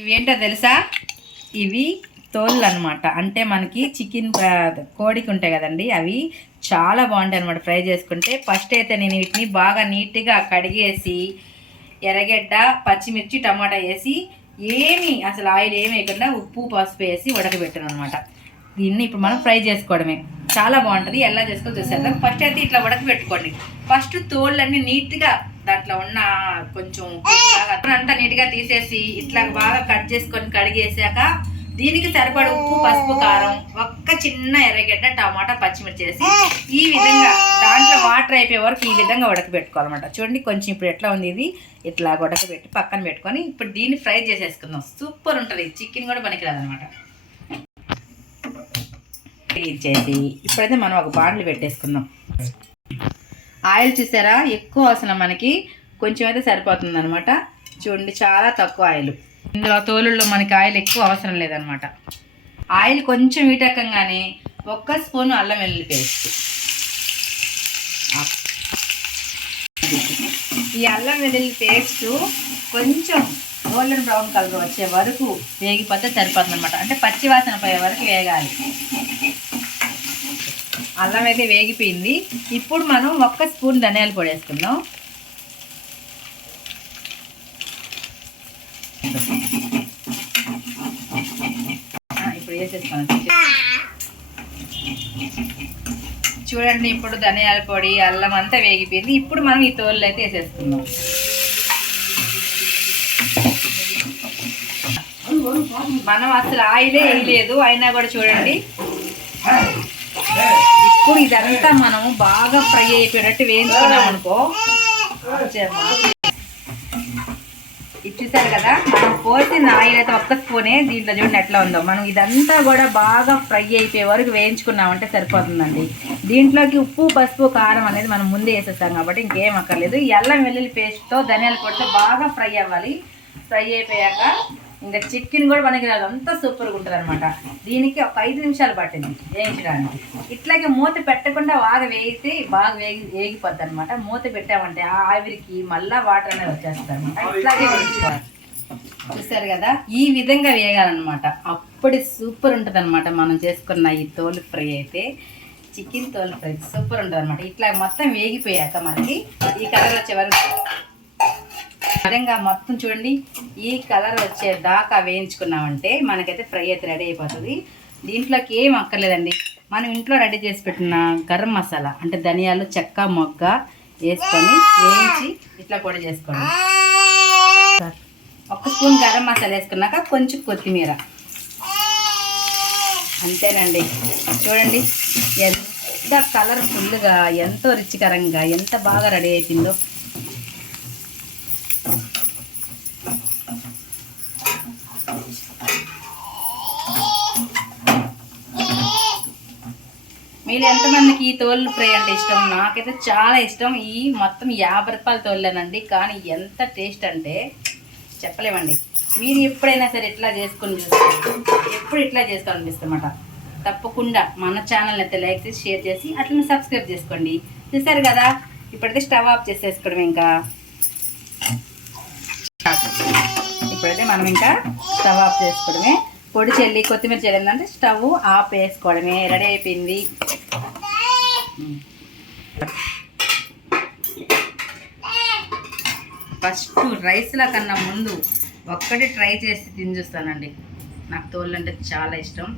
ఇవేంటో తెలుసా? ఇవి తోళ్ళు అనమాట అంటే మనకి చికెన్ కోడికి ఉంటాయి కదండి అవి చాలా బాగుంటాయి అనమాట ఫ్రై చేసుకుంటే. ఫస్ట్ అయితే నేను వీటిని బాగా నీట్గా కడిగేసి ఎర్రగడ్డ పచ్చిమిర్చి టమాటా వేసి ఏమి అసలు ఆయిల్ ఏమి వేయకుండా ఉప్పు పసుపు వేసి ఉడకబెట్టాను అనమాట దీన్ని ఇప్పుడు మనం ఫ్రై చేసుకోవడమే. చాలా బాగుంటుంది. ఎలా చేసుకోవాలి చూసేద్దాం. ఫస్ట్ అయితే ఇట్లా ఉడకబెట్టుకోండి. ఫస్ట్ తోళ్ళన్నీ నీట్గా దాంట్లో ఉన్న కొంచెం అంతా నీట్గా తీసేసి ఇట్లా బాగా కట్ చేసుకొని కడిగేసాక దీనికి సరిపడ ఉప్పు పసుపు కారం ఒక్క చిన్న ఎర్రగడ్డ టమాటా పచ్చిమిర్చి వేసి ఈ విధంగా దాంట్లో వాటర్ అయిపోయే వరకు ఈ విధంగా ఉడకబెట్టుకోవాలన్నమాట. చూడండి కొంచెం ఇప్పుడు ఎట్లా ఉంది ఇది? ఇట్లా ఉడకబెట్టి పక్కన పెట్టుకొని ఇప్పుడు దీన్ని ఫ్రై చేసేసుకుందాం. సూపర్ ఉంటుంది. చికెన్ కూడా పనికిరాదు అనమాట ఇచ్చేసి ఇప్పుడైతే మనం ఒక బాండ్లు పెట్టేసుకుందాం. ఆయిల్ చూసారా? ఎక్కువ అసలు మనకి కొంచెం అయితే సరిపోతుంది అనమాట చూడండి చాలా తక్కువ ఆయిల్. ఇందులో తోలుల్లో మనకి ఆయిల్ ఎక్కువ అవసరం లేదనమాట ఆయిల్ కొంచెం వీటెక్కగానే ఒక్క స్పూన్ అల్లం వెల్లుల్లి పేస్ట్. ఈ అల్లం వెల్లుల్లి పేస్ట్ కొంచెం గోల్డెన్ బ్రౌన్ కలర్ వచ్చే వరకు వేగిపోతే సరిపోతుంది అనమాట అంటే పచ్చి వాసన పోయే వరకు వేగాలి. అల్లం అయితే వేగిపోయింది. ఇప్పుడు మనం ఒక్క స్పూన్ ధనియాల పొడి వేసుకుందాం. ఇప్పుడు వేసేసుకున్నాం. చూడండి ఇప్పుడు ధనియాల పొడి అల్లం అంతా వేగిపోయింది. ఇప్పుడు మనం ఈ తోళ్ళు అయితే వేసేసుకుందాం. మనం అసలు ఆయిలే వేయలేదు. అయినా కూడా చూడండి. ఇదంతా మనం బాగా ఫ్రై అయిపోయినట్టు వేయించుకున్నాం అనుకో. ఇచ్చేసారు కదా? మనం పోసిన ఆయిల్ అయితే ఒక్క స్పూనే దీంట్లో చూడండి ఎట్లా ఉందో. మనం ఇదంతా కూడా బాగా ఫ్రై అయిపోయే వరకు వేయించుకున్నామంటే సరిపోతుందండి. దీంట్లోకి ఉప్పు పసుపు కారం అనేది మనం ముందే వేసేస్తాం కాబట్టి ఇంకేం అక్కర్లేదు. ఎల్లం వెల్లుల్లి పేస్ట్తో ధనియాల పొడితో బాగా ఫ్రై అవ్వాలి. ఫ్రై అయిపోయాక ఇంకా చికెన్ కూడా మనకి రాదు. అంతా సూపర్గా ఉంటుంది అనమాట దీనికి ఒక ఐదు నిమిషాలు పట్టింది వేయించడానికి. ఇట్లాగే మూత పెట్టకుండా బాగా వేగితే బాగా వేగి వేగిపోద్ది అనమాట మూత పెట్టామంటే ఆ ఆవిరికి మళ్ళా వాటర్ అనేది వచ్చేస్తుంది అనమాట ఇట్లాగే వేయించుకోవాలి. చూసారు కదా? ఈ విధంగా వేయాలన్నమాట. అప్పుడు సూపర్ ఉంటుంది అనమాట మనం చేసుకున్న ఈ తోలు ఫ్రై అయితే. చికెన్ తోలు ఫ్రై సూపర్ ఉంటుంది అనమాట ఇట్లా మొత్తం వేగిపోయాక మనకి ఈ కలర్ వచ్చే వరకు విధంగా మొత్తం చూడండి ఈ కలర్ వచ్చే దాకా వేయించుకున్నామంటే మనకైతే ఫ్రై అయితే రెడీ అయిపోతుంది. దీంట్లోకి ఏం అక్కర్లేదండి. మనం ఇంట్లో రెడీ చేసి పెట్టిన గరం మసాలా అంటే ధనియాలు చెక్క మొగ్గ వేసుకొని వేయించి ఇట్లా పొడి చేసుకోండి. ఒక స్పూన్ గరం మసాలా వేసుకున్నాక కొంచెం కొత్తిమీర. అంతేనండి. చూడండి ఎంత కలర్ఫుల్గా ఎంతో రుచికరంగా ఎంత బాగా రెడీ అయిపోయిందో. మీరు ఎంతమందికి ఈ తోలు ఫ్రై అంటే ఇష్టం? నాకైతే చాలా ఇష్టం. ఈ మొత్తం యాభై రూపాయల తోళ్ళనండి కానీ ఎంత టేస్ట్ అంటే చెప్పలేమండి. మీరు ఎప్పుడైనా సరే ఇట్లా చేసుకొని చూస్తారు ఎప్పుడు ఇట్లా చేసుకోవాలనిపిస్తమాట తప్పకుండా మన ఛానల్ అయితే లైక్ చేసి షేర్ చేసి అట్లనే సబ్స్క్రైబ్ చేసుకోండి. చూసారు కదా? ఇప్పుడైతే స్టవ్ ఆఫ్ చేసేసుకోవడం ఇంకా. మనం ఇంకా స్టవ్ ఆఫ్ చేసుకోవడమే. పొడి చెల్లి కొత్తిమీర చెల్లిందంటే స్టవ్ ఆఫ్ వేసుకోవడమే రెడీ అయిపోయింది. ఫస్ట్ రైస్ల కన్నా ముందు ఒక్కటి ట్రై చేసి తిని చూస్తానండి నాకు తోళ్ళు అంటే చాలా ఇష్టం.